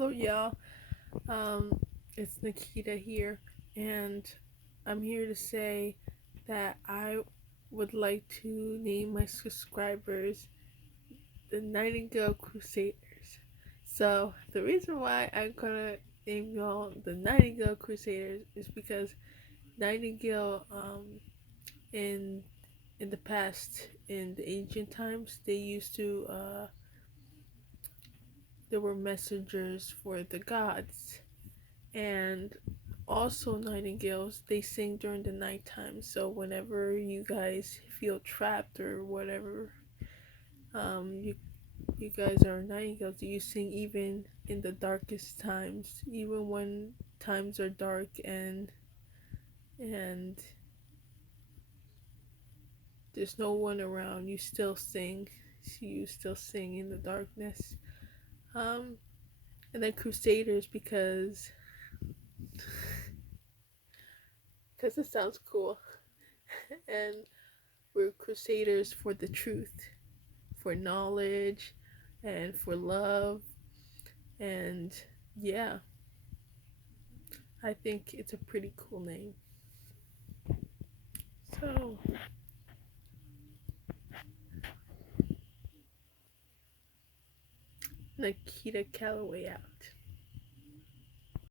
Hello, y'all. Um, it's Nikita here, and I'm here to say that I would like to name my subscribers the Nightingale Crusaders. So, the reason why I'm gonna name y'all the Nightingale Crusaders is because Nightingale, in the past, in the ancient times, there were messengers for the gods, and also nightingales, they sing during the nighttime. So whenever you guys feel trapped or whatever, you guys are nightingales. You sing even in the darkest times, even when times are dark and there's no one around. You still sing. You still sing in the darkness. Um, and then crusaders because it sounds cool, and we're crusaders for the truth, for knowledge, and for love. And yeah, I think it's a pretty cool name. So, Nikita Calloway out.